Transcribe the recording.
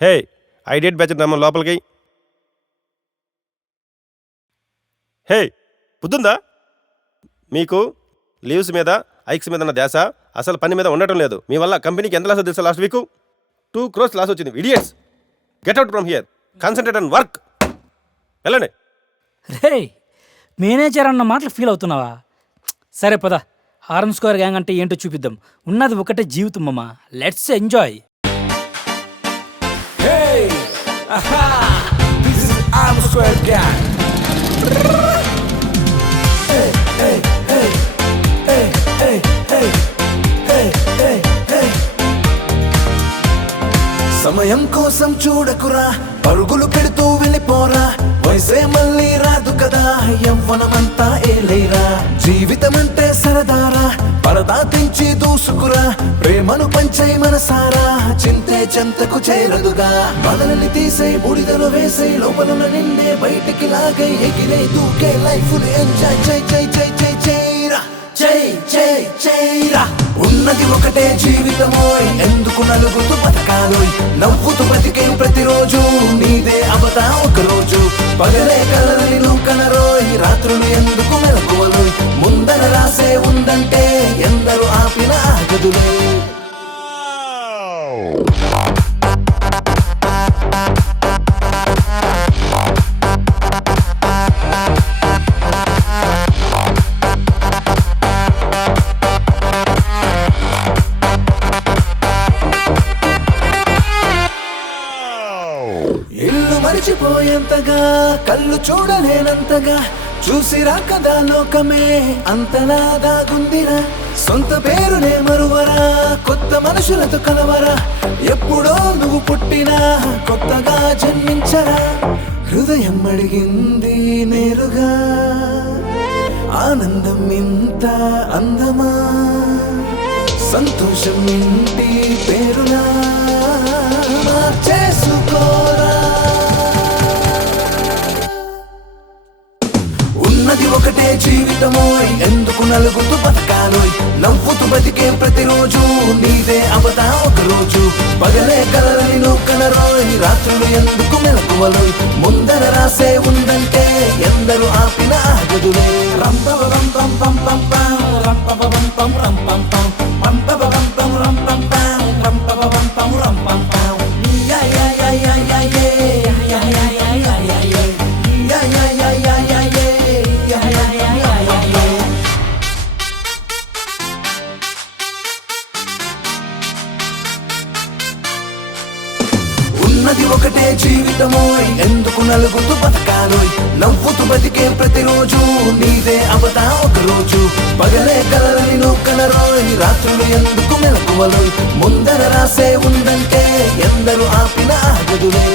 హే idiot batch రమ్మ లోపలికి. హే బుద్ధుందా మీకు? లీవ్స్ మీద ఐక్స్ మీద ఉన్న ధ్యాస అసలు పని మీద ఉండటం లేదు. మీ వల్ల కంపెనీకి ఎంత లాస్ తెలుసా? లాస్ట్ వీక్ 2 crores లాస్ వచ్చింది. Idiots, get out from here, concentrate on work. వెళ్ళండి. రే మేనేజర్ అన్న మాటలు ఫీల్ అవుతున్నావా? సరే పద, హార్న్ స్క్వేర్ గ్యాంగ్ అంటే ఏంటో చూపిద్దాం. ఉన్నది ఒకటే జీవితం మామ, let's enjoy. Hey, aha, this is Arm Square Gang. Hey, hey, hey, hey, hey, hey, hey, hey, hey. సమయం కోసం చూడకురా, పరుగులు పెడుతూ వెళ్ళిపోరా. వయసే మళ్ళీ రాదు కదా, యవ్వనమంతా ఏలేరా. జీవితమంటే సరదారా, పరదా తెంచి దూసుకురా. ప్రేమను పంచై మనసారా, చింతే చెంతకు చేరదుగా. బదలని తీసే బూడిదలు వేసే, లోపల నిన్నే బయటికి లాగై ఎగిరే దూకే లైఫ్ ఎంజాయ్. చై చై చై చై చైరా, చై చై చైరా. ఉన్నది ఒకటే జీవితమోయ్, ఎందుకు నలుగుతూ బతకాలోయ్. నవ్వుతూ బతికే ప్రతిరోజు నీదే అవతా ఒకరోజు. పగలే కలలని నువ్వు కనరోయ్, రాత్రులు ఎందుకు మెలకువలోయ్. ముందర రాసే ఉందంటే ఎందరూ ఆపిన ఆగదులే. ఇల్లు మరిచిపోయేంతగా, కళ్ళు చూడలేనంతగా, చూసిరా కదా లోకమే అంతలా దాగుందిరా. సొంత పేరునే మరువరా, కొత్త మనుషులతో కలవరా. ఎప్పుడో నువ్వు పుట్టినా కొత్తగా జన్మించరా. హృదయం అడిగింది నేరుగా, ఆనందం ఇంత అందమా. సంతోషం ఇంటి పేరులా మార్చేసుకోరా. ఉన్నది ఒకటే జీవితమోయ్, ఎందుకు నలుగుతూ బతకాలోయ్. నవ్వుతూ బతికే ప్రతిరోజు నీదే అవతా ఒకరోజు. పగలే కలలని నువ్వు కనరోయ్, రాత్రులు ఎందుకు మెలకువలోయ్. ముందర రాసే ఉందంటే ఎందరూ ఆపిన ఆగదులే. రంపవ రంపం పం పం పం, రంపవ రంపం రంపం పం, పంపవ రంపం రంపం పం, రంపవ రంపం రంపం పం. యా యా యా యా యా యే, యా యా యా యా యా యే, యా యా యా యా యా యే, యా యా యా యా యా యే. ఉన్నది ఒకటే జీవితమోయ్, ఎందుకు నలుగుతూ బతకాలోయ్. నవ్వుతూ బతికే ప్రతిరోజు నీదే అవతా ఒకరోజు. పగలే కలలని నువ్వు కనరోయ్, రాత్రులు ఎందుకు మెలకువలోయ్. ముందర రాసే ఉందంటే ఎందరూ ఆపిన ఆగదులే.